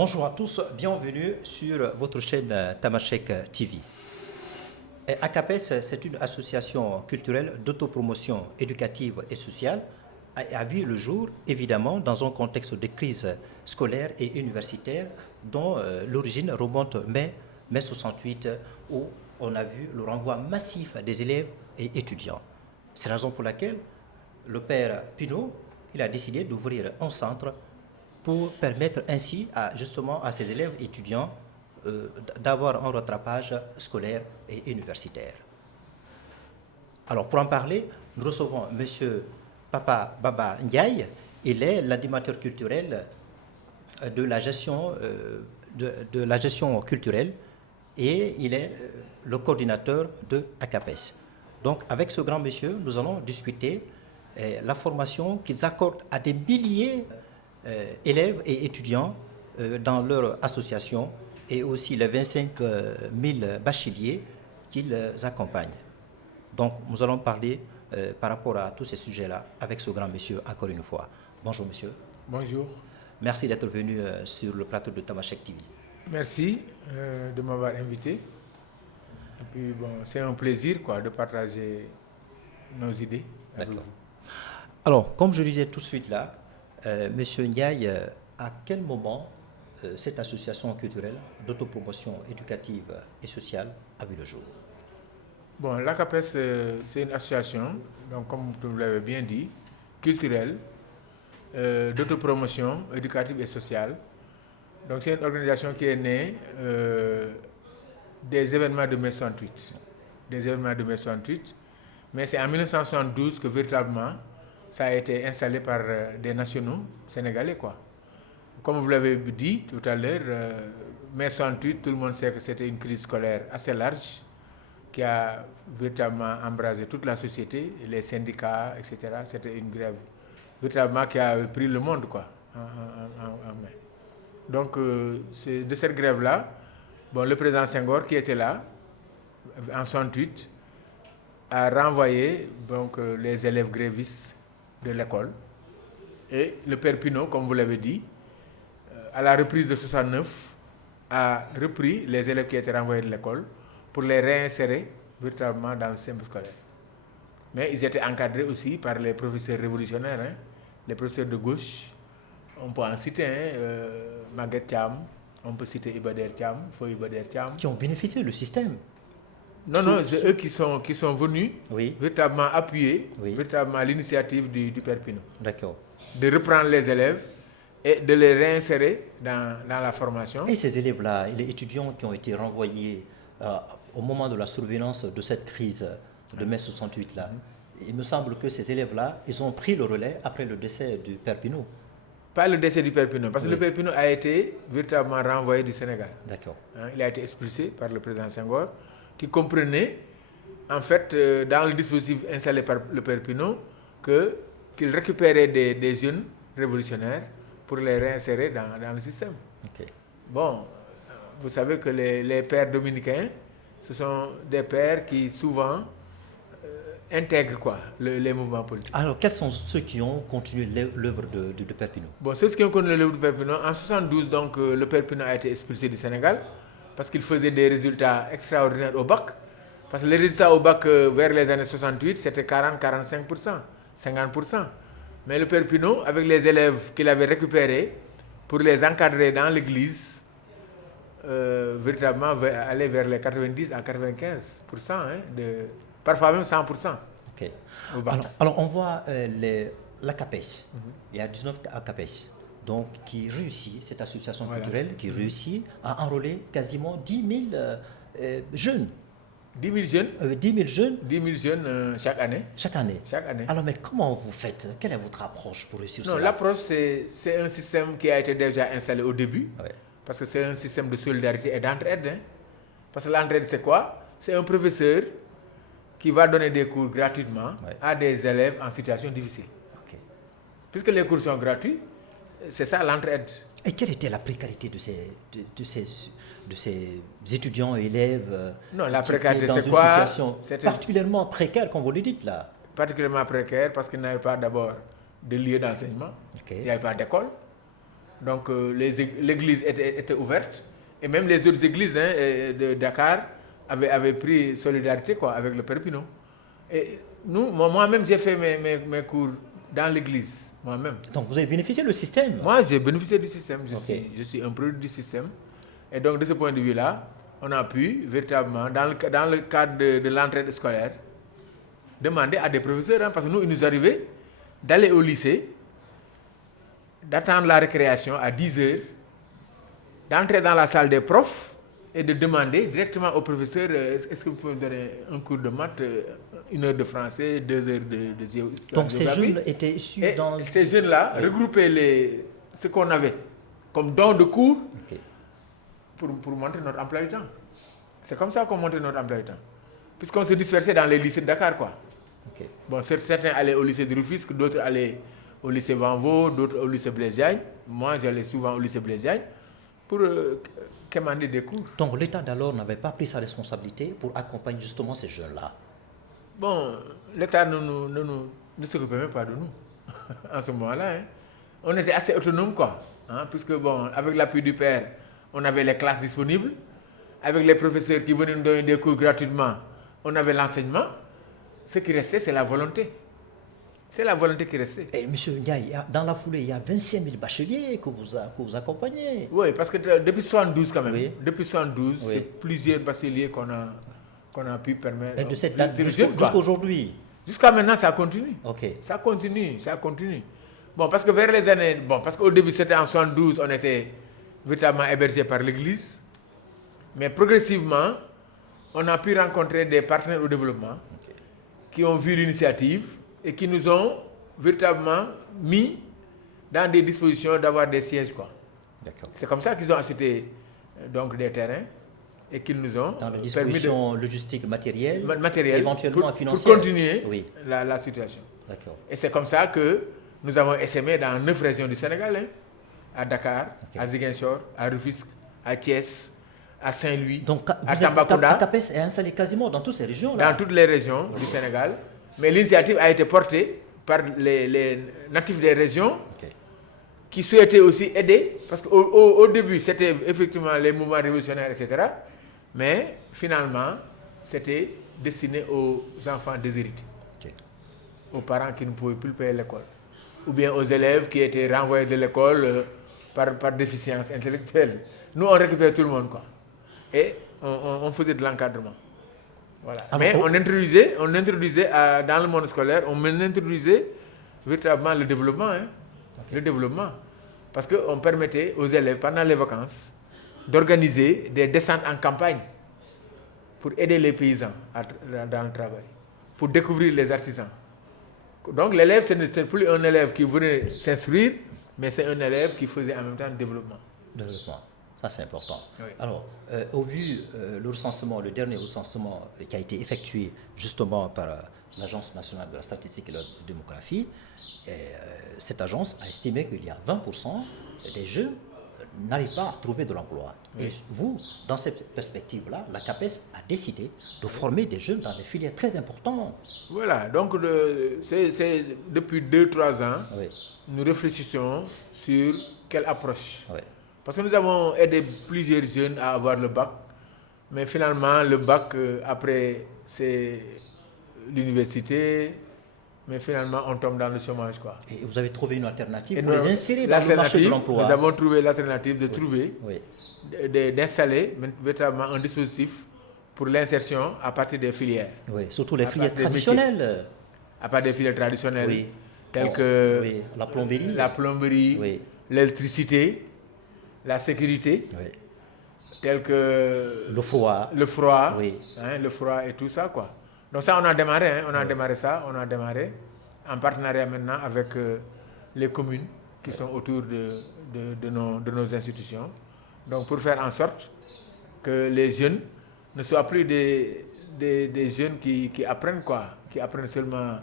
Bonjour à tous, bienvenue sur votre chaîne Tamashek TV. ACAPES, c'est une association culturelle d'autopromotion éducative et sociale, a vu le jour, évidemment, dans un contexte de crise scolaire et universitaire dont l'origine remonte mai 68, où on a vu le renvoi massif des élèves et étudiants. C'est la raison pour laquelle le père Pinault, il a décidé d'ouvrir un centre pour permettre ainsi justement à ces élèves étudiants d'avoir un rattrapage scolaire et universitaire. Alors pour en parler, nous recevons M. Papa Baba Ndiaye. Il est l'animateur culturel de la gestion, de la gestion culturelle et il est le coordinateur de ACAPES. Donc avec ce grand monsieur, nous allons discuter la formation qu'ils accordent à des milliers élèves et étudiants dans leur association et aussi les 25 000 bacheliers qui les accompagnent. Donc nous allons parler par rapport à tous ces sujets-là avec ce grand monsieur encore une fois. Bonjour monsieur. Bonjour. Merci d'être venu sur le plateau de Tamashek TV. Merci de m'avoir invité. Et puis bon, c'est un plaisir de partager nos idées avec vous. Alors, comme je disais tout de suite là, monsieur Ndiaye, à quel moment cette association culturelle d'autopromotion éducative et sociale a vu le jour? Bon, l'ACAPES, c'est une association, donc comme vous l'avez bien dit, culturelle, d'autopromotion éducative et sociale. Donc c'est une organisation qui est née des événements de mai 68. Des événements de mai 68. Mais c'est en 1972 que véritablement ça a été installé par des nationaux sénégalais, Comme vous l'avez dit tout à l'heure, mai 68, tout le monde sait que c'était une crise scolaire assez large qui a véritablement embrasé toute la société, les syndicats, etc. C'était une grève véritablement qui a pris le monde, en main. Donc, c'est de cette grève-là, le président Senghor, qui était là, en 68, a renvoyé les élèves grévistes de l'école. Et le père Pinault, comme vous l'avez dit, à la reprise de 69, a repris les élèves qui étaient renvoyés de l'école pour les réinsérer véritablement dans le système scolaire. Mais ils étaient encadrés aussi par les professeurs révolutionnaires, les professeurs de gauche. On peut en citer Maguette Thiam, on peut citer Ibader Thiam, Foy Ibader Thiam. Qui ont bénéficié du système. Non, c'est eux qui sont venus véritablement appuyer véritablement l'initiative du père Pinault. D'accord. De reprendre les élèves et de les réinsérer dans la formation. Et ces élèves-là, les étudiants qui ont été renvoyés au moment de la survenance de cette crise de mai 68-là, il me semble que ces élèves-là, ils ont pris le relais après le décès du père Pinault. Pas le décès du père Pinault, parce que le père Pinault a été véritablement renvoyé du Sénégal. D'accord. Il a été expulsé par le président Senghor, qui comprenait, en fait, dans le dispositif installé par le père Pinault, qu'il récupérait des jeunes révolutionnaires pour les réinsérer dans le système. Okay. Bon, vous savez que les pères dominicains, ce sont des pères qui souvent intègrent les mouvements politiques. Alors, quels sont ceux qui ont continué l'œuvre de père Pinault? Bon, ceux qui ont continué l'œuvre du père Pinault, en 72, donc, le père Pinault a été expulsé du Sénégal parce qu'il faisait des résultats extraordinaires au bac. Parce que les résultats au bac vers les années 68, c'était 40-45%, 50%. Mais le père Pinault, avec les élèves qu'il avait récupérés pour les encadrer dans l'église, véritablement aller vers les 90 à 95%, parfois même 100%. Okay. Alors, on voit l'ACAPES. Il y a 19 ACAPES. Donc, qui réussit, cette association culturelle, qui réussit à enrôler quasiment 10 000 jeunes. 10 000 jeunes 10 000 jeunes 10 000 jeunes chaque année. Chaque année. Chaque année. Alors, mais comment vous faites? Quelle est votre approche pour réussir cela? Non, l'approche, c'est un système qui a été déjà installé au début. Parce que c'est un système de solidarité et d'entraide. Parce que l'entraide, c'est quoi? C'est un professeur qui va donner des cours gratuitement à des élèves en situation difficile. Okay. Puisque les cours sont gratuits, c'est ça l'entraide. Et quelle était la précarité de ces étudiants et élèves? Non, la précarité, dans c'est une quoi? Situation particulièrement précaire, comme vous le dites là. Particulièrement précaire parce qu'ils n'avaient pas d'abord de lieu d'enseignement. Il n'y avait pas d'école. Donc l'église était ouverte. Et même les autres églises de Dakar avaient pris solidarité quoi, avec le Père Pinot. Et moi-même, j'ai fait mes cours dans l'église, moi-même. Donc vous avez bénéficié du système? Moi, j'ai bénéficié du système. Je suis un produit du système. Et donc, de ce point de vue-là, on a pu véritablement, dans le cadre de l'entraide scolaire, demander à des professeurs, parce que nous, il nous arrivait d'aller au lycée, d'attendre la récréation à 10 heures, d'entrer dans la salle des profs et de demander directement au professeur est-ce que vous pouvez me donner un cours de maths, 1 heure de français, 2 heures de géographie. Donc ces jeunes étaient issus dans... Ces jeunes-là regroupaient ce qu'on avait comme don de cours pour monter notre emploi du temps. C'est comme ça qu'on montait notre emploi du temps. Puisqu'on se dispersait dans les lycées de Dakar, quoi. Bon, certains allaient au lycée de Rufisque, d'autres allaient au lycée Vanvo, d'autres au lycée Blaise Diagne. Moi, j'allais souvent au lycée Blaise Diagne pour commander des cours. Donc l'État d'alors n'avait pas pris sa responsabilité pour accompagner justement ces jeunes-là? Bon, l'État ne s'occupait même pas de nous en ce moment-là. Hein. On était assez autonomes, quoi. Hein, puisque, bon, avec l'appui du père, on avait les classes disponibles. Avec les professeurs qui venaient nous donner des cours gratuitement, on avait l'enseignement. Ce qui restait, c'est la volonté. C'est la volonté qui restait. Et M. Ndiaye, dans la foulée, il y a 25 000 bacheliers que vous accompagnez. Oui, parce que depuis 72 quand même, depuis 72, Oui. c'est plusieurs bacheliers qu'on a pu permettre. Et de cette date jusqu'à aujourd'hui? Jusqu'à maintenant, ça continue. Ok. Ça continue. Bon, parce que vers les années... Bon, parce qu'au début, c'était en 72, on était véritablement hébergé par l'Église. Mais progressivement, on a pu rencontrer des partenaires au développement qui ont vu l'initiative et qui nous ont véritablement mis dans des dispositions d'avoir des sièges, quoi. C'est comme ça qu'ils ont acheté donc des terrains et qu'ils nous ont dans les dispositions logistiques matérielles, éventuellement financières, pour continuer la situation. Et c'est comme ça que nous avons essaimé dans 9 régions du Sénégal, hein, à Dakar, à Ziguinchor, à Rufisque, à Thiès, à Saint-Louis, à Tambacounda. ACAPES est installé quasiment dans toutes ces régions-là. Dans toutes les régions du Sénégal. Mais l'initiative a été portée par les natifs des régions qui souhaitaient aussi aider. Parce qu'au début, c'était effectivement les mouvements révolutionnaires, etc. Mais finalement, c'était destiné aux enfants déshérités. Aux parents qui ne pouvaient plus payer l'école. Ou bien aux élèves qui étaient renvoyés de l'école par déficience intellectuelle. Nous, on récupérait tout le monde, quoi. Et on faisait de l'encadrement. Voilà. Mais on introduisait dans le monde scolaire, on introduisait véritablement le développement. Hein, le développement. Parce qu'on permettait aux élèves, pendant les vacances, d'organiser des descentes en campagne pour aider les paysans dans le travail, pour découvrir les artisans. Donc l'élève, ce n'était plus un élève qui venait s'instruire, mais c'est un élève qui faisait en même temps le développement. Ça, c'est important. Oui. Alors, au vu le dernier recensement qui a été effectué justement par l'Agence nationale de la statistique et de la démographie, cette agence a estimé qu'il y a 20% des jeunes n'arrivent pas à trouver de l'emploi. Oui. Et vous, dans cette perspective-là, la CAPES a décidé de former des jeunes dans des filières très importantes. Voilà, donc c'est depuis 2-3 ans, nous réfléchissons sur quelle approche. Parce que nous avons aidé plusieurs jeunes à avoir le bac, mais finalement, le bac, après, c'est l'université, mais finalement, on tombe dans le chômage, quoi. Et vous avez trouvé une alternative pour les insérer dans le marché de l'emploi. Nous avons trouvé l'alternative d'installer véritablement un dispositif pour l'insertion à partir des filières. Oui, surtout les filières traditionnelles. À partir des filières traditionnelles, telles que la plomberie, l'électricité, la sécurité, tel que le froid, hein, le froid et tout ça, quoi. Donc ça, on a démarré, hein, on a démarré en partenariat maintenant avec les communes qui sont autour de nos institutions. Donc pour faire en sorte que les jeunes ne soient plus des jeunes qui apprennent, quoi, qui apprennent seulement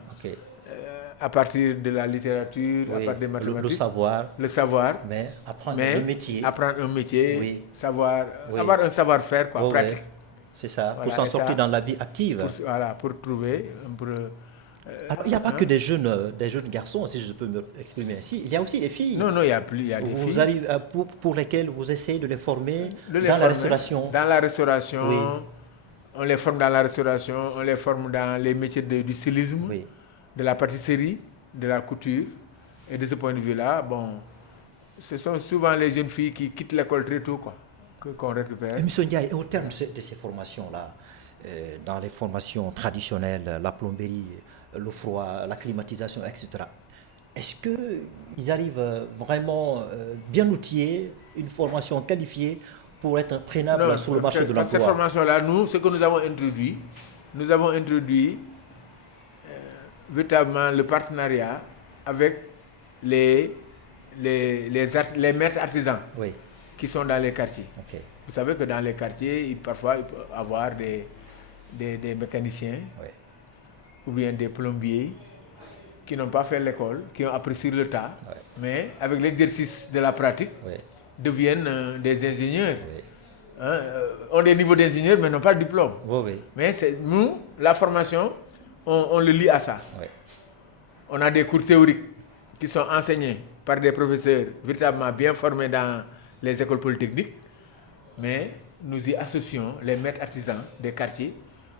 à partir de la littérature, à partir des mathématiques. Le savoir. Mais apprendre un métier. Avoir un savoir-faire, pratique. C'est ça, pour s'en sortir dans la vie active. Pour trouver Alors, il n'y a pas que des jeunes garçons, si je peux m'exprimer ainsi. Il y a aussi des filles. Non, il y a des Vous filles. arrivez, pour lesquelles vous essayez de les former De les dans la former restauration. Dans la restauration, Oui. on les forme dans la restauration, on les forme dans les métiers du stylisme, Oui. de la pâtisserie, de la couture. Et de ce point de vue-là, bon, ce sont souvent les jeunes filles qui quittent l'école très tôt, quoi, qu'on récupère. Et M. Ndiaye, au terme de ces formations-là, dans les formations traditionnelles, la plomberie, le froid, la climatisation, etc., est-ce qu'ils arrivent vraiment bien outillés, une formation qualifiée pour être prenables sur le marché de l'emploi? Cette formation-là, nous, ce que nous avons introduit véritablement le partenariat avec les maîtres artisans Oui. qui sont dans les quartiers. Okay. Vous savez que dans les quartiers, parfois, il peut y avoir des mécaniciens, Oui. ou bien des plombiers qui n'ont pas fait l'école, qui ont appris sur le tas, Oui. mais avec l'exercice de la pratique, Oui. deviennent des ingénieurs. Oui. Ont des niveaux d'ingénieurs, mais n'ont pas de diplôme. Oui, oui. Mais nous, la formation, on le lie à ça. Oui. On a des cours théoriques qui sont enseignés par des professeurs véritablement bien formés dans les écoles polytechniques, mais nous y associons les maîtres artisans des quartiers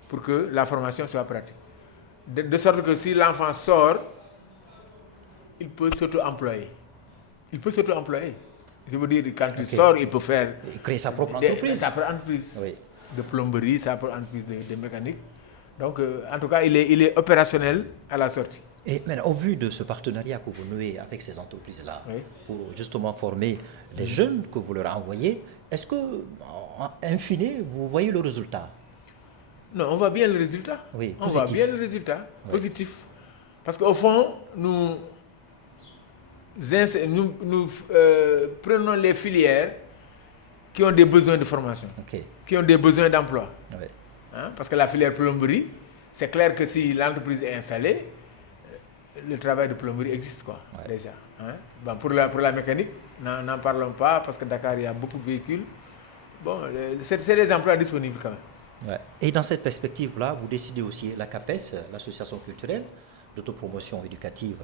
pour que la formation soit pratique. De sorte que si l'enfant sort, il peut s'auto-employer. Je veux dire, quand il sort, il peut faire... créer sa propre entreprise. Sa propre entreprise Oui. de plomberie, sa propre entreprise de mécanique. Donc, en tout cas, il est opérationnel à la sortie. Et maintenant, au vu de ce partenariat que vous nouez avec ces entreprises-là, Oui. pour justement former les jeunes que vous leur envoyez, est-ce que, in fine, vous voyez le résultat? Non, on voit bien le résultat. Oui, on voit bien le résultat, positif. Parce qu'au fond, nous prenons les filières qui ont des besoins de formation, qui ont des besoins d'emploi. Oui. Parce que la filière plomberie, c'est clair que si l'entreprise est installée, le travail de plomberie existe, quoi, déjà. Bon, pour la mécanique, n'en parlons pas, parce que Dakar, il y a beaucoup de véhicules. Bon, c'est des emplois disponibles quand même. Ouais. Et dans cette perspective-là, vous décidez aussi, la CAPES, l'association culturelle d'autopromotion éducative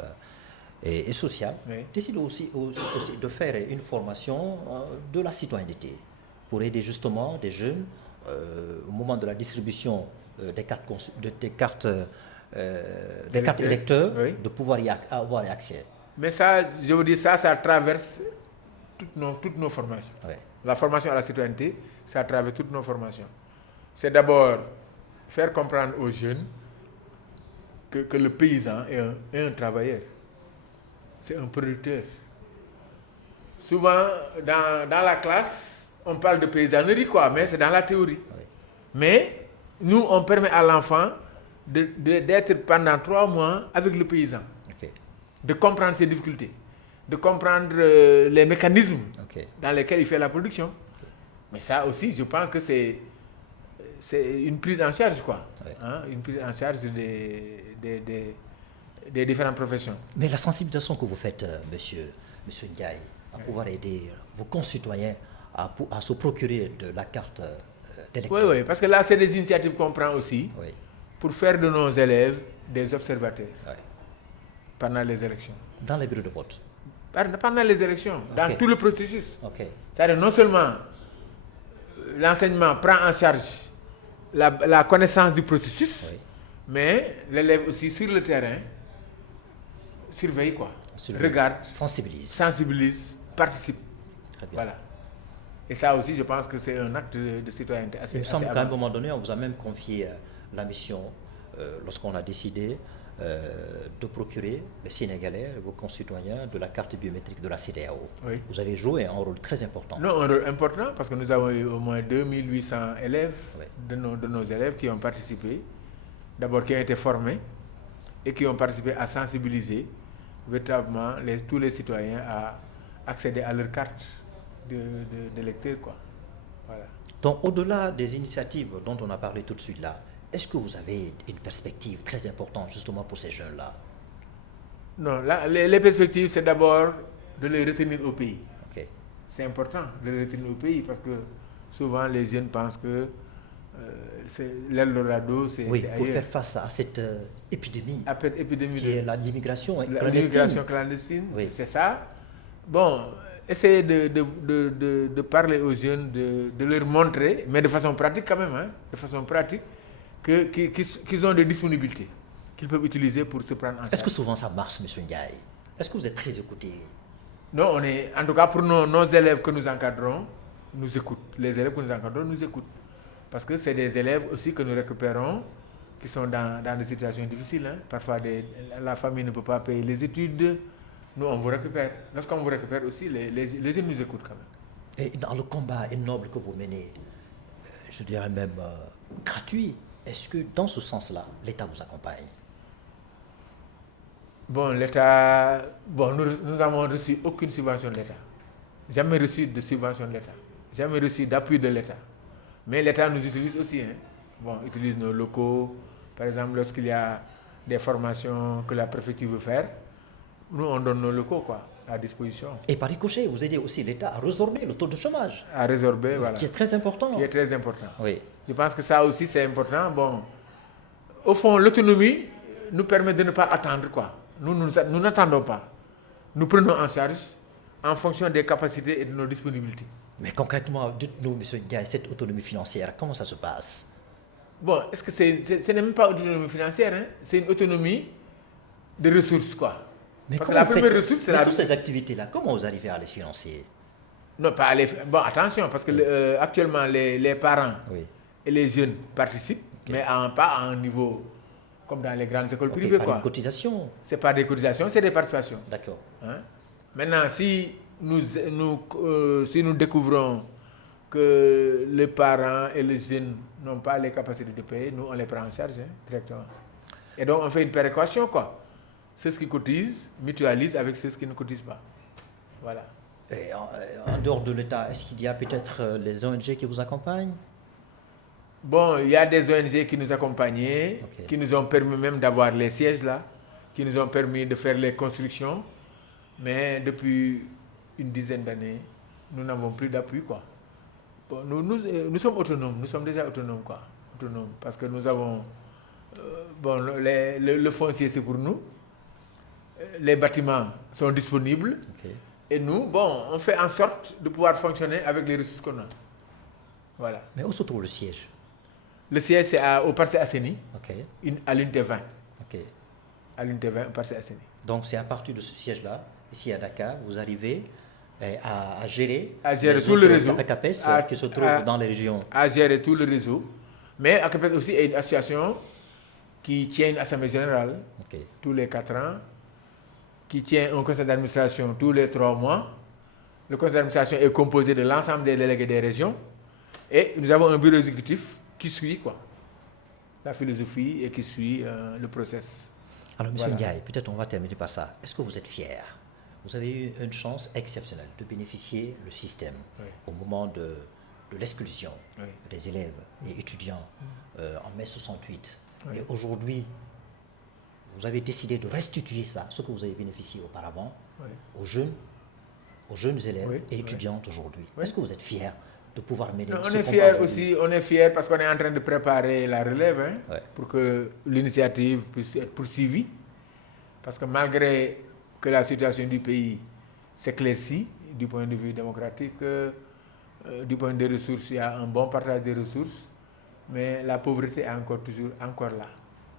et sociale, décide aussi de faire une formation de la citoyenneté pour aider justement des jeunes au moment de la distribution des cartes électeurs, de pouvoir y avoir accès. Mais ça, je veux dire, ça traverse toutes nos formations. Oui. La formation à la citoyenneté, ça traverse toutes nos formations. C'est d'abord faire comprendre aux jeunes que le paysan est un travailleur. C'est un producteur. Souvent, dans la classe, on parle de paysannerie, quoi, mais c'est dans la théorie. Oui. Mais nous, on permet à l'enfant d'être pendant 3 mois avec le paysan. De comprendre ses difficultés, de comprendre les mécanismes dans lesquels il fait la production. Mais ça aussi, je pense que c'est une prise en charge, quoi. Une prise en charge des différentes professions. Mais la sensibilisation que vous faites, monsieur Ndiaye, à pouvoir aider vos concitoyens à se procurer de la carte d'électeur. Oui, parce que là, c'est des initiatives qu'on prend aussi pour faire de nos élèves des observateurs pendant les élections. Dans les bureaux de vote? Pendant les élections, dans tout le processus. C'est-à-dire non seulement l'enseignement prend en charge la connaissance du processus, mais l'élève aussi sur le terrain surveille, quoi. Regarde, sensibilise, participe. Très bien. Voilà. Et ça aussi, je pense que c'est un acte de citoyenneté assez Il me semble avancé. qu'à un moment donné, on vous a même confié la mission, lorsqu'on a décidé de procurer les Sénégalais, vos concitoyens, de la carte biométrique de la CEDEAO. Vous avez joué un rôle très important. Non, un rôle important, parce que nous avons eu au moins 2800 élèves de nos élèves qui ont participé, d'abord qui ont été formés et qui ont participé à sensibiliser véritablement tous les citoyens à accéder à leur carte d'électeur, quoi. Voilà. Donc, au-delà des initiatives dont on a parlé tout de suite là, est-ce que vous avez une perspective très importante justement pour ces jeunes-là? Non, là, les perspectives, c'est d'abord de les retenir au pays. C'est important de les retenir au pays parce que souvent les jeunes pensent que l'Eldorado, c'est Oui, ailleurs. pour faire face à cette épidémie qui est l'immigration clandestine. L'immigration clandestine, Oui. c'est ça. Bon, essayez de parler aux jeunes, de leur montrer, mais de façon pratique quand même, de façon pratique, qu'ils ont des disponibilités qu'ils peuvent utiliser pour se prendre en charge. Est-ce que souvent ça marche, M. Ndiaye? Est-ce que vous êtes très écouté? Non, en tout cas pour nos élèves que nous encadrons, nous écoutent. Les élèves que nous encadrons nous écoutent. Parce que c'est des élèves aussi que nous récupérons qui sont dans des situations difficiles. Parfois, la famille ne peut pas payer les études. Nous, on vous récupère. Lorsqu'on vous récupère aussi, les jeunes nous écoutent quand même. Et dans le combat noble que vous menez, je dirais même gratuit, est-ce que dans ce sens-là, l'État vous accompagne? Bon, l'État... Bon, nous n'avons reçu aucune subvention de l'État. Jamais reçu de subvention de l'État. Jamais reçu d'appui de l'État. Mais l'État nous utilise aussi. Bon, utilise nos locaux. Par exemple, lorsqu'il y a des formations que la préfecture veut faire, nous, on donne nos locaux à disposition. Et par ricochet, vous aidez aussi l'État à résorber le taux de chômage. À résorber, voilà. Qui est très important. Qui est très important. Oui. Je pense que ça aussi, c'est important. Bon, au fond, l'autonomie nous permet de ne pas attendre, Nous n'attendons pas. Nous prenons en charge en fonction des capacités et de nos disponibilités. Mais concrètement, dites-nous, M. Ndiaye, cette autonomie financière, comment ça se passe? Bon, est-ce que ce n'est même pas une autonomie financière, c'est une autonomie de ressources, Mais parce que la première ressource, c'est toutes ces activités-là, comment vous arrivez à les financer? Non, pas les... Bon, attention, parce que actuellement, les parents et les jeunes participent, mais pas à un niveau comme dans les grandes écoles privées, Pas des cotisations. C'est pas des cotisations, c'est des participations. D'accord. Maintenant, si nous découvrons que les parents et les jeunes n'ont pas les capacités de payer, nous, on les prend en charge directement. Et donc, on fait une péréquation, Ceux qui cotisent mutualisent avec ceux qui ne cotisent pas. Voilà. Et en dehors de l'État, est-ce qu'il y a peut-être les ONG qui vous accompagnent? Bon, il y a des ONG qui nous accompagnent, qui nous ont permis même d'avoir les sièges là, qui nous ont permis de faire les constructions. Mais depuis une dizaine d'années, nous n'avons plus d'appui, Bon, nous sommes autonomes, nous sommes déjà autonomes, Autonomes, parce que nous avons... bon, le foncier, c'est pour nous. Les bâtiments sont disponibles. Et nous, bon, on fait en sorte de pouvoir fonctionner avec les ressources qu'on a. Voilà. Mais où se trouve le siège? Le siège, c'est au Parcelles Assainies, à l'unité 20. À l'unité 20, au Parcelles Assainies. Donc, c'est à partir de ce siège-là, ici à Dakar, vous arrivez à gérer tout le réseau ACAPES qui se trouve dans les régions. À gérer tout le réseau. Mais ACAPES aussi est une association qui tient une assemblée générale tous les 4 ans, qui tient un conseil d'administration tous les 3 mois. Le conseil d'administration est composé de l'ensemble des délégués des régions. Et nous avons un bureau exécutif qui suit la philosophie et qui suit le process. Alors, M. Ndiaye, peut-être on va terminer par ça. Est-ce que vous êtes fier? Vous avez eu une chance exceptionnelle de bénéficier du système au moment de l'expulsion des élèves et étudiants en mai 68. Et aujourd'hui, vous avez décidé de restituer ça, ce que vous avez bénéficié auparavant, aux jeunes élèves et étudiants d'aujourd'hui. Est-ce que vous êtes fier de pouvoir mener on est fiers aussi, on est fiers parce qu'on est en train de préparer la relève pour que l'initiative puisse être poursuivie. Parce que malgré que la situation du pays s'éclaircit du point de vue démocratique, du point des ressources, il y a un bon partage des ressources, mais la pauvreté est encore là.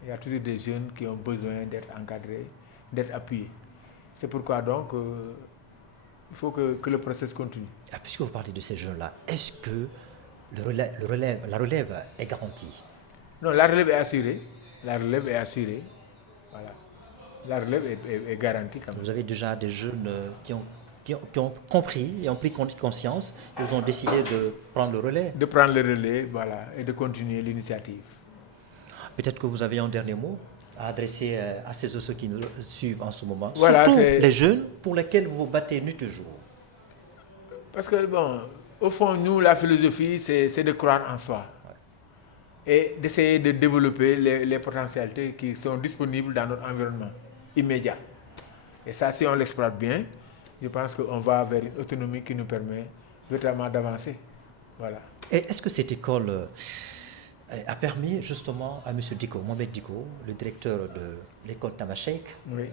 Il y a toujours des jeunes qui ont besoin d'être encadrés, d'être appuyés. C'est pourquoi donc il faut que le processus continue. Puisque vous parlez de ces jeunes-là, est-ce que la relève est garantie? Non, la relève est assurée. La relève est assurée. Voilà. La relève est garantie. Quand même. Vous avez déjà des jeunes qui ont compris et ont pris conscience, ils ont décidé de prendre le relais. De prendre le relais, voilà, et de continuer l'initiative. Peut-être que vous avez un dernier mot à adresser à ceux qui nous suivent en ce moment. Voilà, surtout les jeunes pour lesquels vous vous battez nuit et jour. Parce que, bon, au fond, nous, la philosophie, c'est de croire en soi. Et d'essayer de développer les potentialités qui sont disponibles dans notre environnement immédiat. Et ça, si on l'exploite bien, je pense qu'on va vers une autonomie qui nous permet véritablement d'avancer. Voilà. Et est-ce que cette école a permis justement à M. Diko, Mohamed Diko, le directeur de l'école Tamashek, Oui.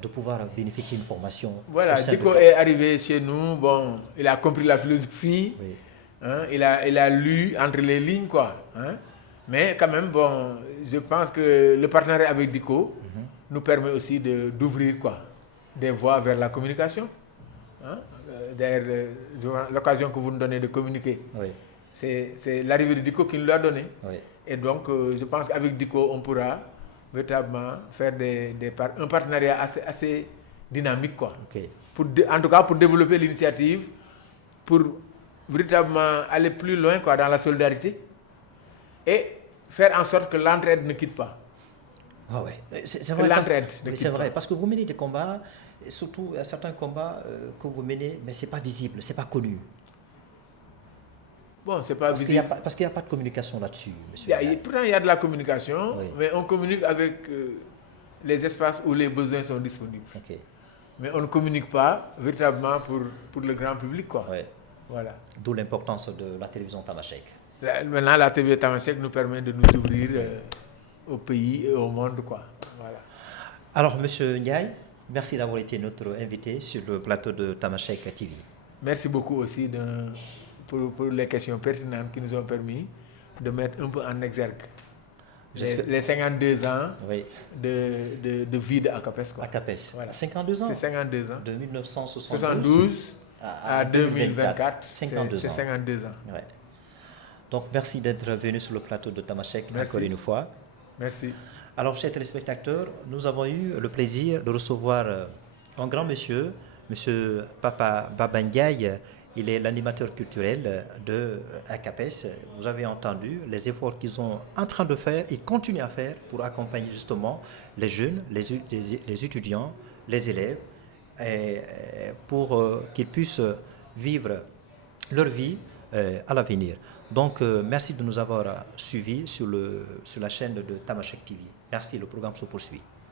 De pouvoir bénéficier d'une formation. Voilà, Diko est arrivé chez nous, bon, il a compris la philosophie, Oui. hein, il a lu entre les lignes, quoi. Hein. Mais quand même, bon, je pense que le partenariat avec Diko nous permet aussi d'ouvrir quoi, des voies vers la communication. Hein. D'ailleurs, l'occasion que vous nous donnez de communiquer, Oui. c'est l'arrivée de Diko qui nous l'a donné. Oui. Et donc, je pense qu'avec Diko, on pourra véritablement faire un partenariat assez dynamique, quoi. Okay. En tout cas, pour développer l'initiative, pour véritablement aller plus loin, quoi, dans la solidarité et faire en sorte que l'entraide ne quitte pas. Ah ouais. C'est vrai, c'est vrai, parce que vous menez des combats, et surtout certains combats que vous menez, mais ce n'est pas visible, ce n'est pas connu. Bon, c'est pas visible. Parce qu'il n'y a pas de communication là-dessus, monsieur. Pourtant, il y a de la communication, oui. mais on communique avec les espaces où les besoins sont disponibles. Okay. Mais on ne communique pas véritablement pour le grand public, quoi. Oui. Voilà. D'où l'importance de la télévision Tamashek. Maintenant, la TV Tamashek nous permet de nous ouvrir au pays et au monde, quoi. Voilà. Alors, monsieur Ndiaye, merci d'avoir été notre invité sur le plateau de Tamashek TV. Merci beaucoup aussi pour les questions pertinentes qui nous ont permis de mettre un peu en exergue les 52 ans oui. de vie de ACAPES. Quoi. ACAPES, voilà. 52 ans. C'est 52 ans. De 1972 à 2024. 52 c'est 52 ans. Ouais. Donc, merci d'être venu sur le plateau de Tamashek encore une fois. Merci. Alors, chers téléspectateurs, nous avons eu le plaisir de recevoir un grand monsieur, monsieur Papa Baba Ndiaye. Il est l'animateur culturel de ACAPES. Vous avez entendu les efforts qu'ils sont en train de faire et continuent à faire pour accompagner justement les jeunes, les étudiants, les élèves, et pour qu'ils puissent vivre leur vie à l'avenir. Donc, merci de nous avoir suivis sur la chaîne de Tamashek TV. Merci, le programme se poursuit.